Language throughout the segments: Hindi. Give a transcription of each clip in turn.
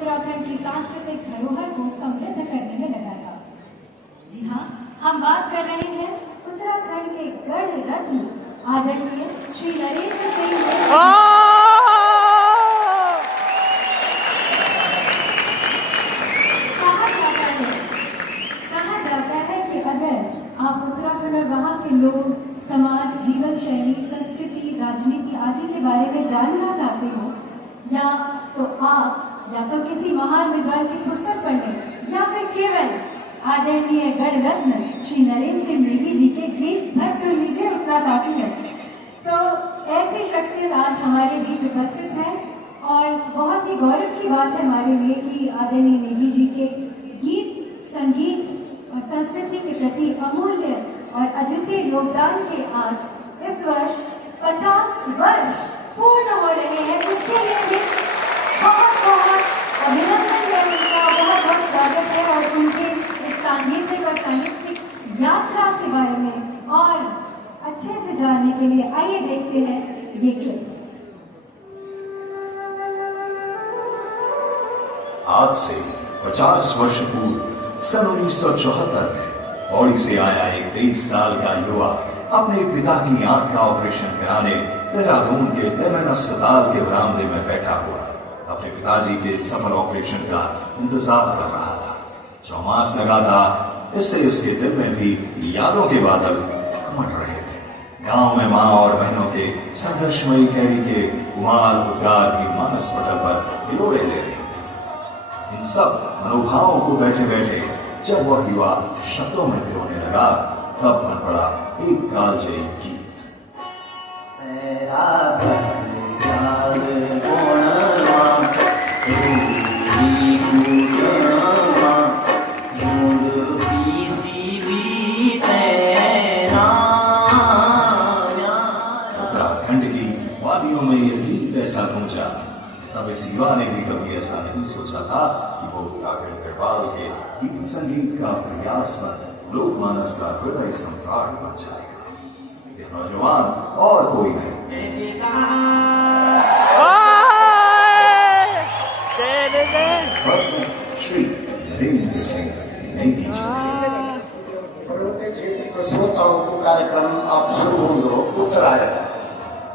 उत्तराखंड की सांस्कृतिक धरोहर को समृद्ध करने में लगा था। जी हाँ, हम बात कर रहे हैं उत्तराखंड के गढ़ रत्न आदरणीय श्री नरेंद्र सिंह। कहा जाता है कि अगर आप उत्तराखंड और वहाँ के लोग, समाज, जीवन शैली, संस्कृति, राजनीति आदि के बारे में जानना चाहते हो, या तो किसी महान विद्वान की पुस्तक पढ़ने या फिर केवल आदरणीय गढ़ रत्न श्री नरेंद्र सिंह नेगी जी के गीत भर सुन लीजिए, उतना काफी है। तो ऐसी शख्सियत आज हमारे बीच उपस्थित है और बहुत ही गौरव की बात है हमारे लिए कि आदरणीय नेगी जी के गीत, संगीत और संस्कृति के प्रति अमूल्य और अद्वितीय योगदान के आज इस वर्ष 50 वर्ष पूर्ण हो रहे हैं। इसके लिए भी बहुत बहुत अभिनंदन है उनका, बहुत बहुत स्वागत है। और उनके इस सांगीतिक और साहित्यिक यात्रा के बारे में और अच्छे से जानने के लिए आइए देखते हैं ये क्लिप। आज से 50 वर्ष पूर्व सन 1974 में पौड़ी से आया एक 23 साल का युवा अपने पिता की आंख का ऑपरेशन कराने देहरादून के लेमन अस्पताल के बरामदे में बैठा हुआ अपने पिताजी के सफल ऑपरेशन का इंतजार कर रहा था। 6 मास लगा था, इससे उसके दिल में भी यादों के बादल उमड़ रहे थे। गांव में माँ और बहनों के संघर्षमयी कैरी के उमाल उद्गार भी मानस पटल पर हिलोरे ले रहे थे। इन सब मनोभावों को बैठे बैठे जब वह युवा शब्दों में पिरोने लगा, तब बन पड़ा एक कालजयी गीत। उत्तराखंड की वादियों में यह गीत ऐसा गूंजा, तब इस युवा ने भी कभी ऐसा नहीं सोचा था कि वो उत्तराखंड गढ़वाल के गीत संगीत का प्रयास पर लोकमानस का हृदय सम्राट बन जाएगा। यह नौजवान और कोई नहीं, श्री नरेंद्र सिंह नेगी जी। पर्वतीय क्षेत्र के श्रोताओं को कार्यक्रम आप शुरू हो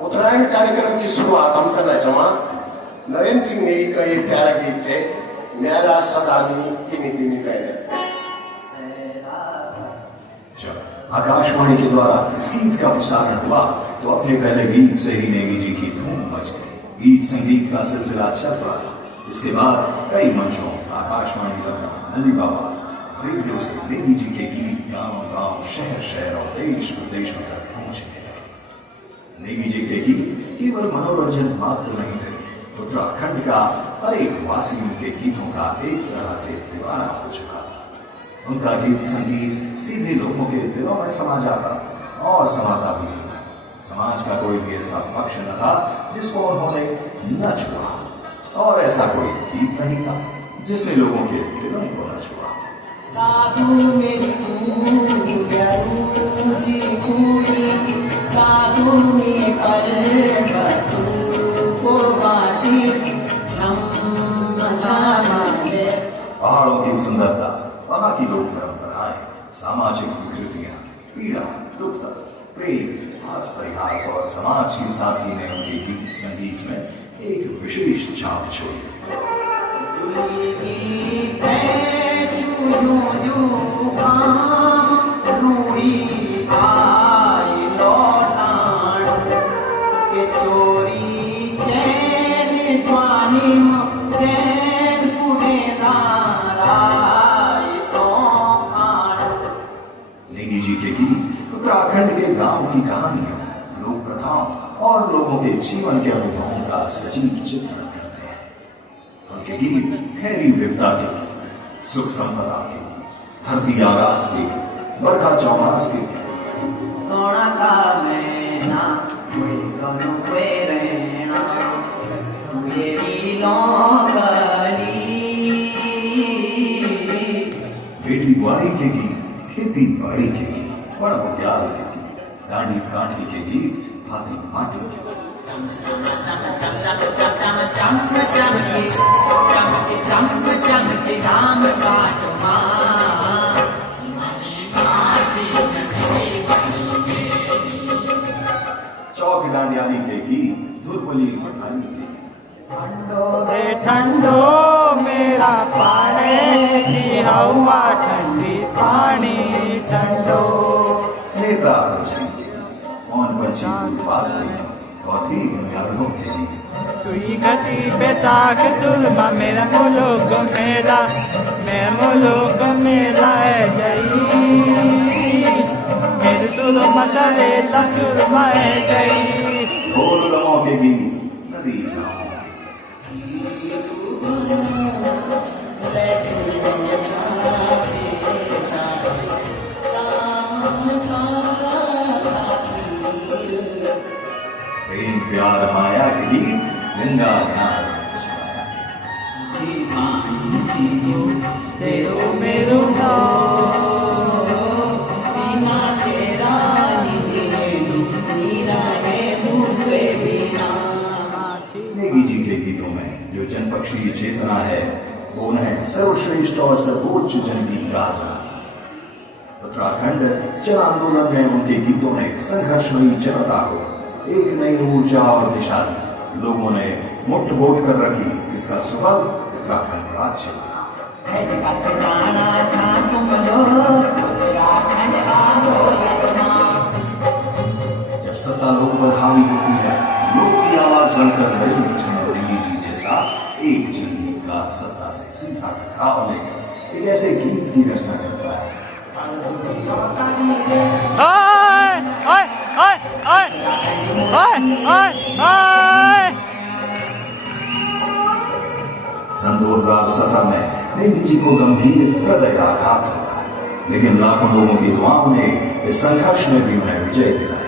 उत्तरायण कार्यक्रम की शुरुआत हम करना चाहवा नरेंद्र सिंह नेगी का ये प्यारा गीत से मेरा सदानी तिनी तिनी पहले। आकाशवाणी के द्वारा इस गीत का प्रसारण हुआ तो अपने पहले गीत से ही नेगी जी की धूम मच गई। गीत संगीत का सिलसिला चल रहा। इसके बाद कई मंचों, आकाशवाणी लखनऊ, अलीबाबा, रेडियो से नेगी जी के गीत गांव-गांव, शहर-शहर और देश-विदेशों तक पहुंचने लगे। नेगी जी के गीत केवल मनोरंजन मात्र नहीं थे, उत्तराखंड का हर एक वासी उनके गीतों का एक तरह से दीवाना हो चुका था। उनका गीत संगीत सीधे लोगों के दिलों में समा जाता और समाता भी था। समाज का कोई भी ऐसा पक्ष न था जिसको उन्होंने न छुआ, और ऐसा कोई गीत नहीं था जिसने लोगों के दिलों को न छुआ। पहाड़ों की सुंदरता, वहाँ की लोक परंपराएं, सामाजिक विकृतियां, पीड़ा, दुख, प्रेम, हास परिहास और समाज की साथी ने उनके गीत संगीत में एक विशेष छाप छोड़ी। नेगी जी के गीत उत्तराखंड के गांव की कहानियों, लोक प्रथाओं और लोगों के जीवन के अनुभवों का सजीव चित्रण करते हैं। उनके गीत खैरी विपदा के गीत, सुख संपदा के गीत, धरती आकाश के गीत, बरखा चौमास के गीत, बेटी बुआरी के गीत, खेती बाड़ी के गीत, बड़ बुग्याल के गीत, डांडी कांठी के गीत, हाथी माटी के गीत। बोली पठानी के ठंडो रे ठंडो मेरा पानी की हवा ठंडी पानी ठंडो। नेता सिंह कौन बची बात नहीं कौथी बुनियादों के लिए तुई गति बैसाख सुरमा मेरा मुलुक मेला है जई मेरे सुरमा सरेला सुरमा है जई। ढोल लमों के भी नदी गाँव प्रेम प्यार माया के गीत गंगा ज्ञान तेरो मेरो बिना तेरा नेगी जी के गीतों में जो जनपक्षीय चेतना है वो उन्हें सर्वश्रेष्ठ और सर्वोच्च जनगीतकार बनाती है। उत्तराखंड जन आंदोलन में उनके गीतों ने संघर्षमयी जनता को एक नई ऊर्जा और दिशा दी। लोगों ने मुट्ठभोड़ कर रखी जिसका सुफल उत्तराखंड राज्य बना। जब सत्ता लोग पर हावी होती है लोग की आवाज बनकर नरेंद्र सिंह मोदी जी जैसा एक जनगीतकार सत्ता से सीधा टकराव लेकर एक ऐसे गीत की रचना करता है। सन 2017 में नेगी जी को गंभीर हृदयाघात होता है लेकिन लाखों लोगों की दुआओं ने इस संघर्ष में भी उन्हें विजय दिलाई।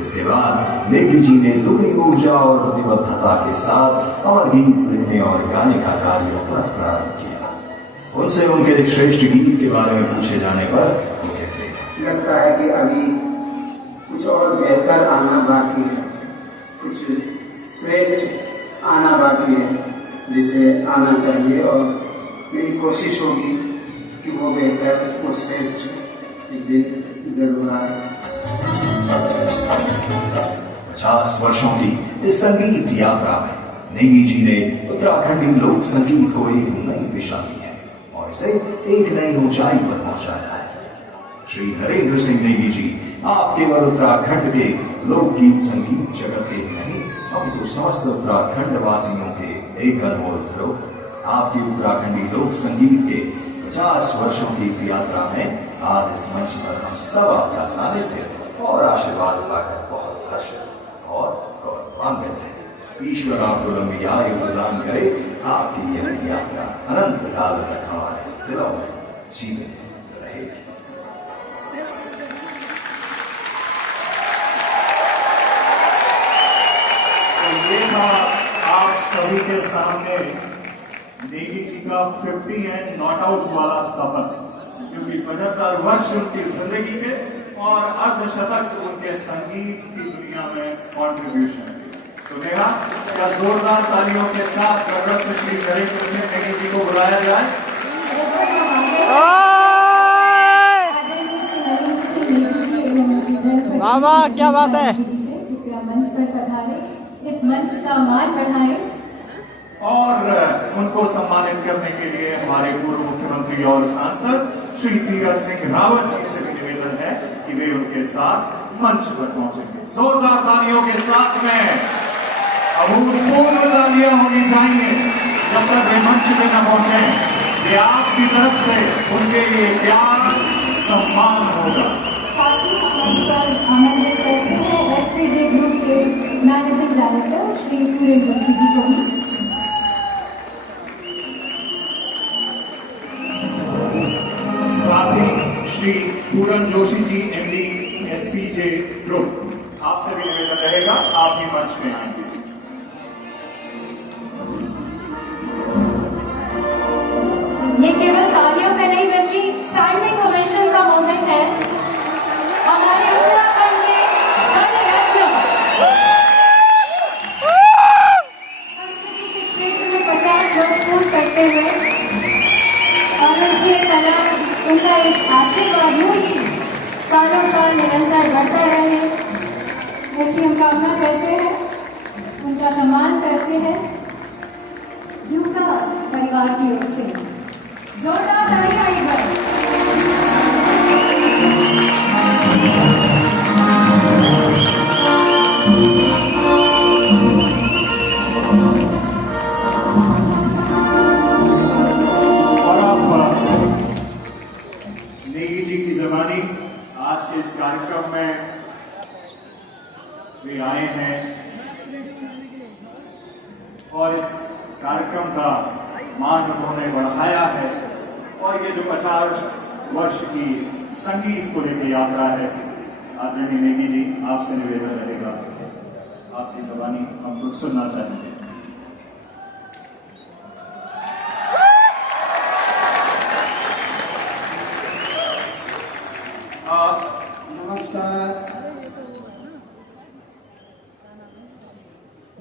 इसके बाद नेगी जी ने दुगनी ऊर्जा और प्रतिबद्धता के साथ अमर गीत लिखने और गाने का कार्य प्रारंभ किया। उनसे उनके एक श्रेष्ठ गीत के बारे में पूछे जाने पर वो कहते हैं लगता है कि अभी कुछ और बेहतर आना बाकी है, कुछ श्रेष्ठ आना बाकी है जिसे आना चाहिए और मेरी कोशिश होगी कि वो बेहतर वो श्रेष्ठ एक दिन जरूर आए। 50 वर्षों की इस संगीत यात्रा में नेगी जी ने उत्तराखंडी लोक संगीत को एक नई दिशा दी है और इसे एक नई ऊंचाई पर पहुंचाया है। श्री नरेंद्र सिंह नेगी जी आप केवल उत्तराखंड के लोकगीत संगीत जगत के ही नहीं अपितु समस्त उत्तराखंड वासियों के एक अनमोल धरोहर। आपकी उत्तराखंडी लोक संगीत के 50 वर्षों की इस यात्रा में आज इस मंच पर हम सब आपका सानिध्य और आशीर्वाद पाकर बहुत हर्षित और गौरवान्वित हैं। ईश्वर आपको लंबी आयु प्रदान करे, आपकी यह यात्रा अनंत काल तक हमारे दिलों में जीवित रहेगी। ये था आप सभी के सामने नेगी जी का 50 एंड नॉट आउट वाला सफर, क्योंकि 75 वर्ष उनकी जिंदगी के और अर्धशतक उनके संगीत की दुनिया में कंट्रीब्यूशन। तो नेहा, क्या जोरदार तालियों के साथ प्रगत श्री नरेंद्र सिंह नेगी जी को बुलाया जाए। वाह क्या बात है। मंच पर पधारे, इस मंच का मान बढ़ाएं। और उनको सम्मानित करने के लिए हमारे पूर्व मुख्यमंत्री और सांसद श्री तीरथ सिंह रावत जी से भी निवेदन है कि वे उनके साथ मंच पर पहुंचेंगे। जोरदार तालियों के साथ में अभूतपूर्व तालियां होनी चाहिए जब तक वे मंच पे न पहुंचे। ये आपकी तरफ से उनके लिए प्यार सम्मान होगा। साथ ही मंच पर आमंत्रित करते हैं एसपीजे ग्रुप के मैनेजिंग डायरेक्टर श्री पूरन जोशी जी को भी। साथ ही श्री पूरन Joshi ji MD SPJ group, आपसे भी निवेदन रहेगा आप भी मंच में आएंगे। ये केवल तालियों का नहीं बल्कि स्टैंडिंग ओवेशन का मोमेंट है हमारे उत्तराखंड के गणरत्न संस्कृति के क्षेत्र में 50 वर्ष पूर्ण करते हुए और उनकी कला, उनका एक आशीर्वाद यूं ही सालों साल निरंतर बढ़ता रहे, ऐसी हम कामना करते हैं। उनका सम्मान करते हैं यूका परिवार की ओर से। जोरदार ताली आएगा। और अब नेगी जी की जबानी आज के इस कार्यक्रम में वे आए हैं और इस कार्यक्रम का मान उन्होंने बढ़ाया है। और ये जो 50 वर्ष की संगीत को लेकर यात्रा है, आदरणीय नेगी जी, आपसे निवेदन रहेगा, आपकी जबानी हम लोग सुनना चाहेंगे। नमस्कार।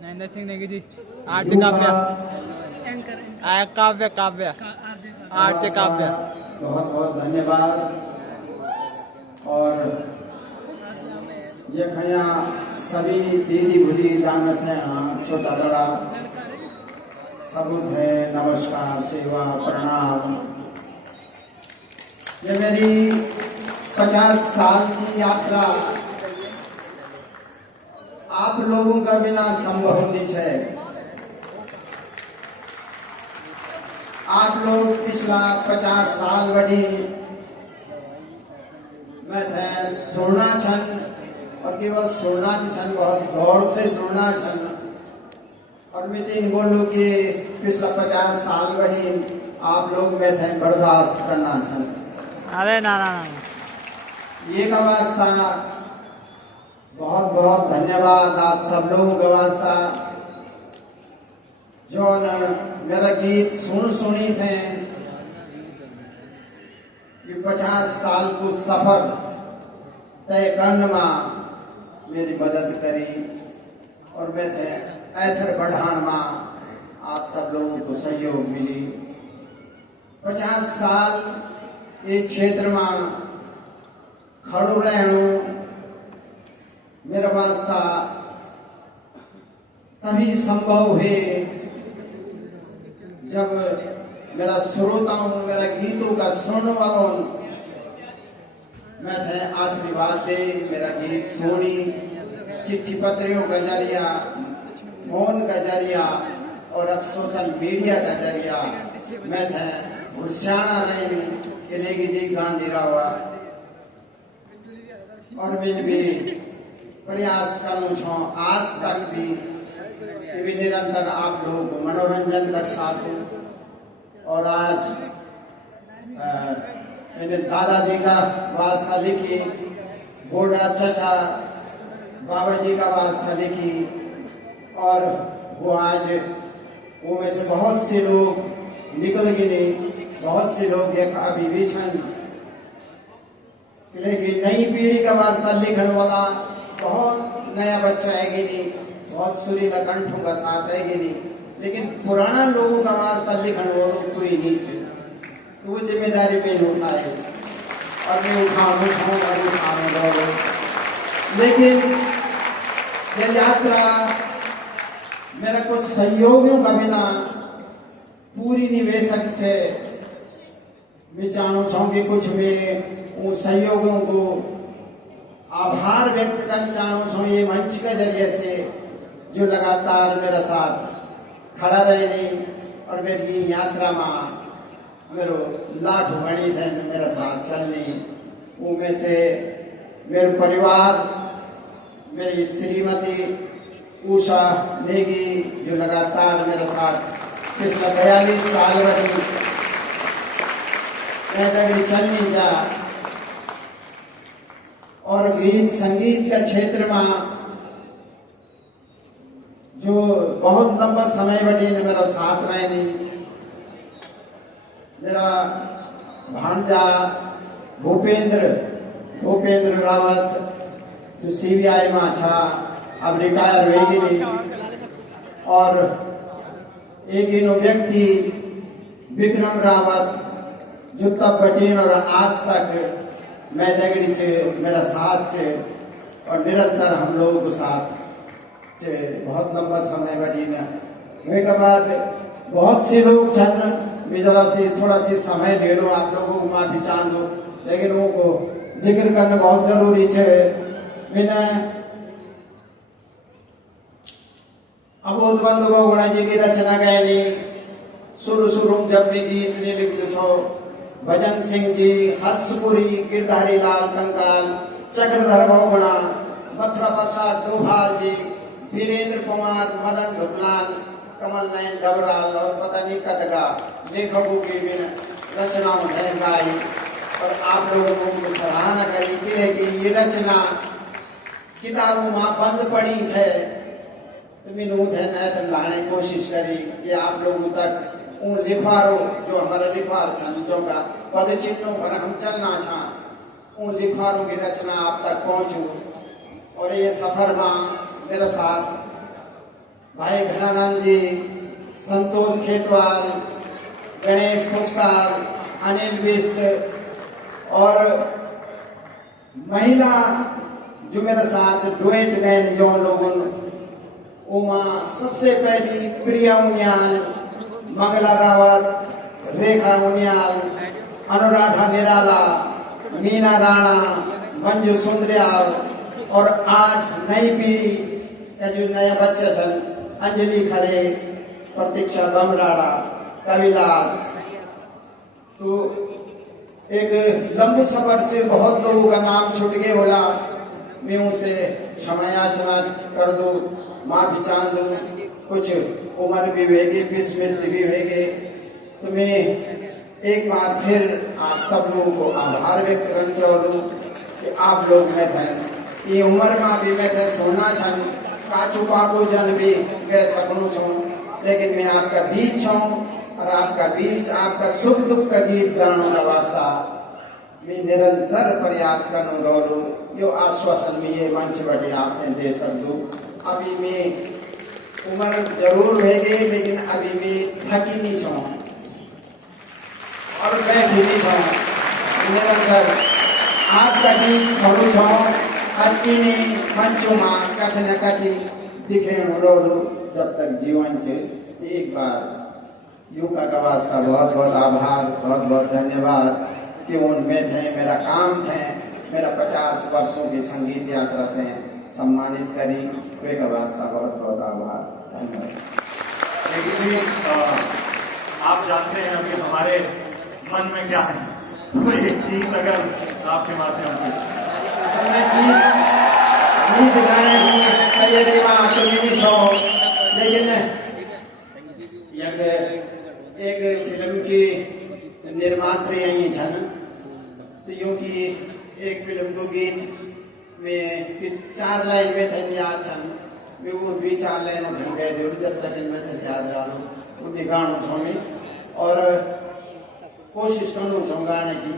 नरेंद्र सिंह नेगी जी, आरती काव्य, काव्य काव्य, आरती काव्य। बहुत बहुत धन्यवाद। और ये खया सभी दीदी बुढ़ी दान से छोटा बड़ा सबूत है, नमस्कार, सेवा, प्रणाम। ये मेरी 50 साल की यात्रा आप लोगों का बिना संभव नहीं है। आप लोग पिछला 50 साल बड़ी मैं थे सुनना छन, और केवल सुनना नहीं छन, बहुत गौर से सुनना छन। और मैं तीन बोलूँ कि पिछला 50 साल बड़ी आप लोग में थे बर्दाश्त करना छन। अरे ना ना ना, ये का वास्ता बहुत बहुत धन्यवाद आप सब लोगों का वास्ता जो मेरा गीत सुनी थे। कि 50 साल को सफर तय करने में मेरी मदद करी, और मैं थे ऐथर बढ़ाने में आप सब लोगों को सहयोग मिली। 50 साल ये क्षेत्र में खड़ो रहूं मेरा वास्ता तभी संभव है जब मेरा श्रोताओं, मेरा गीतों का सुनने वालों मैं थे आशीर्वाद दे, मेरा गीत सुनी, चिट्ठी पत्रियों का जरिया, फोन का जरिया और अब सोशल मीडिया का जरिया मैं थे भुरसाना रही कि नेगी जी गांधी रावा। और मैं भी प्रयास करूँ छो आज तक भी निरंतर आप लोग को मनोरंजन कर सकूं। और आज मैंने दादाजी का वास्ता लिखी, बोडा चचा बाबा जी का वास्ता लिखी, और वो आज वो में से बहुत से लोग निकल गए, बहुत से लोग एक अभी भी छन। लेकिन नई पीढ़ी का वास्ता लिखने वाला बहुत नया बच्चा है नहीं, बहुत सुरीला कंठों का साथ है नहीं, लेकिन पुराना लोगों का वास्ता लिखने वालों कोई नहीं थे। तो वो जिम्मेदारी मैंने उठाई और मैं उठाऊंगा। लेकिन यह यात्रा मेरा कुछ सहयोगियों का बिना पूरी नहीं वे सकते। मैं जानना चाहूंगी कुछ में उन सहयोगियों को आभार व्यक्त करना चाहूँ ये मंच के जरिए से जो लगातार मेरा साथ खड़ा रहे और मेरी यात्रा में मेरो लाठ बनी थे मेरा साथ चलनी। वो में से मेरे परिवार, मेरी श्रीमती उषा नेगी जो लगातार मेरे साथ पिछले 42 साल बड़ी मैं चलनी जा। और गीत संगीत के क्षेत्र में जो बहुत लंबा समय बड़ी ने मेरा साथ रहनी। मेरा भांजा भूपेंद्र रावत जो CBI में अच्छा अब रिटायर हो गई। और एक इन व्यक्ति विक्रम रावत जो तब बटीन और आज तक मैं दगड़ी से मेरा साथ से और निरंतर हम लोगों के साथ चे बहुत लंबा समय बड़ी न वे के बाद बहुत से लोग छन मैं जरा से थोड़ा से समय ले लो आप लोगों को माफी चाहूँ लेकिन वो को जिक्र करना बहुत जरूरी है मैंने अबोध बंधु गुणा जी की रचना गायनी शुरू जब भी गीत ने लिख दो भजन सिंह जी हर्षपुरी गिरधारी लाल कंकाल चक्रधर गुणा मथुरा प्रसाद डोभाल जी वीरेंद्र कुमार मदन ढुकलान कमल नयन डबराल और पता नहीं कदगा लेखकों की भी रचनाओं है गाई और आप लोगों को सराहना करी कि ये रचना किताबों में बंद पड़ी है तो मैंने तो लाने कोशिश करी कि आप लोगों तक उन लिखवारों जो हमारा लिखवार समझों का पद चिन्हों पर हम चलना चाह उन लिखवारों की रचना आप तक पहुंचूं और ये सफर में मेरे साथ भाई घनानंद जी संतोष खेतवाल गणेश मुक्साल अनिल बिस्त और महिला जो मेरे साथ डुएट गए जो लोगों उमा सबसे पहली प्रिया उनियाल मंगला रावत रेखा उनियाल अनुराधा निराला मीना राणा मंजू सुंदरियाल और आज नई पीढ़ी का जो नया बच्चा सन अंजलि खरे प्रतीक्षा बमराड़ा कविलास तो एक लंबे सफर से बहुत लोगों का नाम छूट गए होला मैं उनसे क्षमा याचना कर दूं माफी चाह दूं कुछ उम्र भी वेगे विस्मृति भी वेगे तो मैं एक बार फिर आप सब लोगों को आभार व्यक्त करना चाहूँ कि आप लोग में थे ये उम्र में भी मैं थे सोना छन काचू पाको जन भी गए सकूँ छूँ लेकिन मैं आपका बीच छूँ और आपका बीच आपका सुख दुख का गीत गानों का वास्ता मैं निरंतर प्रयास करूँ रोलू यो आश्वासन में ये मंच बटे आपने दे सकूँ अभी मैं उम्र जरूर रहेगी लेकिन अभी मैं थकी नहीं छूँ और बैठी नहीं छूँ निरंतर आपका बीच खड़ू छूँ अतिनी मंचों में कख न कठी दिखे रोलू जब तक जीवन से एक बार युका का वास्ता बहुत बहुत आभार बहुत बहुत धन्यवाद कि उनमें थे मेरा काम थे मेरा 50 वर्षों की संगीत यात्रा थे सम्मानित करी वे का वास्ता बहुत बहुत आभार धन्यवाद। लेकिन जी आप जानते हैं अभी हमारे मन में क्या है तो ये गीत अगर आपके माध्यम से गीत गाने की तैयारी में तो नहीं छो लेकिन एक फिल्म की निर्मात्री यही छन तो यूं कि एक फिल्म को गीत में 4 लाइन में थे याद छन वे वो भी 4 लाइन में गए थे जब तक इनमें थे याद रहा उन्हें गानों छो में और कोशिश करूँ छो गाने की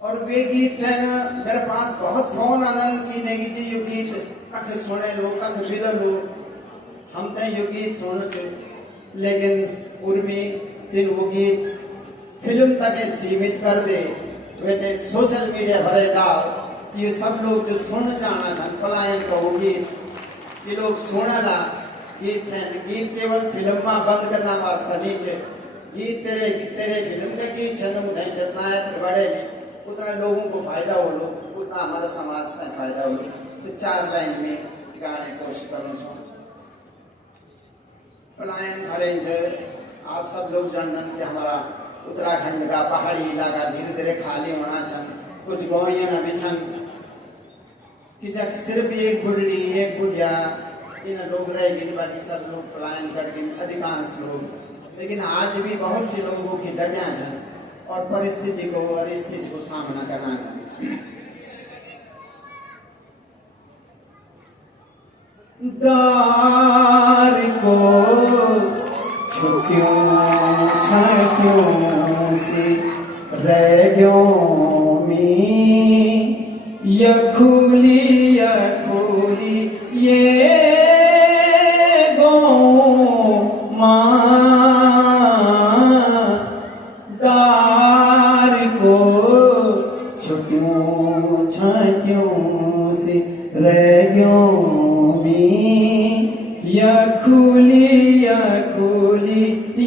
और वे गीत है ना मेरे पास बहुत फोन आनंद की नहीं जी ये गीत कख सुने लो कख मिल लो हम तो ये गीत सुन चे लेकिन उर्मी दिन वो गीत फिल्म तक सीमित कर दे वे सोशल मीडिया भरे डाल ये सब लोग जो सुन जाना छन पलायन का वो गीत ये लोग सुनला गीत है गीत केवल फिल्म में बंद करना वास्ता नहीं है गीत तेरे फिल्म के गीत छन उधर जितना है बड़े उतना लोगों को फायदा हो लो उतना हमारा समाज का फायदा हो लो तो 4 लाइन में गाने कोशिश करूँ पलायन भरे आप सब लोग जानन कि हमारा उत्तराखंड का पहाड़ी इलाका धीरे धीरे खाली होना छन कुछ गाँव अभी छन कि जब सिर्फ एक बुढ़ी एक बुढ़िया इन लोग रहेगी बाकी सब लोग पलायन करके अधिकांश लोग लेकिन आज भी बहुत से लोगों की डटिया छन और परिस्थिति को और स्थिति को सामना करना चाहिए। दार को छुट्टियों छाटियों से रह गयो में यखुली ये गो माँ छुट्टियों छाटियों से रह गयो में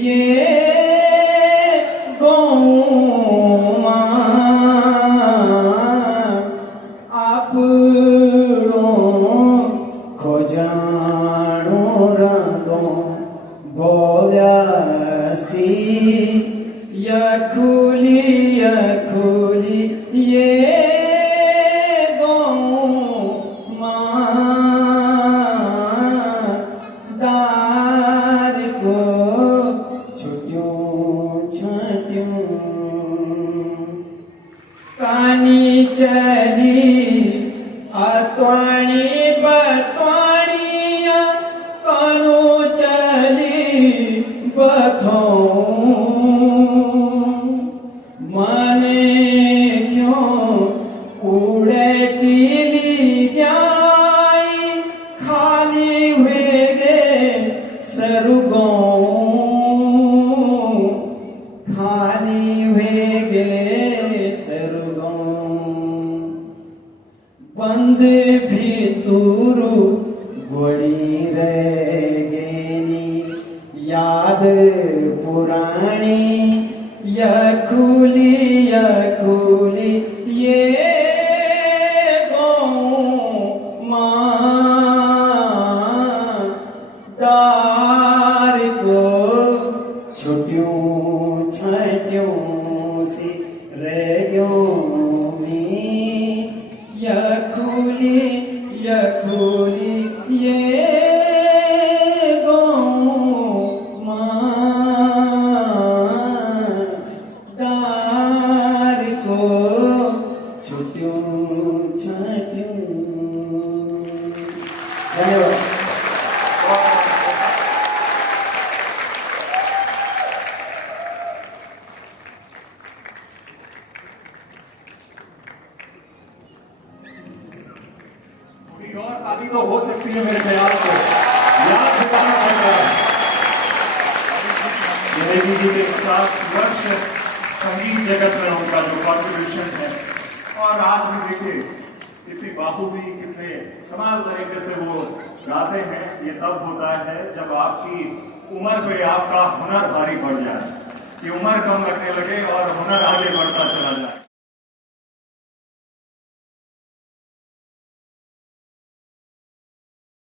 ये गौमा आपड़ो खोजाणो रांदो बोल्यासी यखुली ये गौमा दार को छुट्यूं छाट्यूं कानी चली अत्वाणी बत्वाणिया कानो चली बथों मने क्यों उड़े कीली जाई खाली हुए गे सरुगों खाली हुए गे सरुगों बंद भी तूरु गोड़ी रह गेनी याद पुरानी यखुली ये गौमा दार को छुट्यूं छाट्यूं सी रह गयो मी यखुली ये गौमा दार को छुट्यूं छाट्यूं। धन्यवाद। थोड़ी और ताली तो हो सकती है मेरे ख्याल से। याद दिलाना पड़ रहा है जलेबी जी के 50 वर्ष संगीत जगत में उनका जो कॉन्ट्रीब्यूशन है, और आज भी देखिए कितनी बाखूबी कितने कमाल तरीके से वो गाते हैं। ये तब होता है जब आपकी उम्र पे आपका हुनर भारी बढ़ जाए, कि उम्र कम लगने लगे और हुनर आगे बढ़ता चला जाए।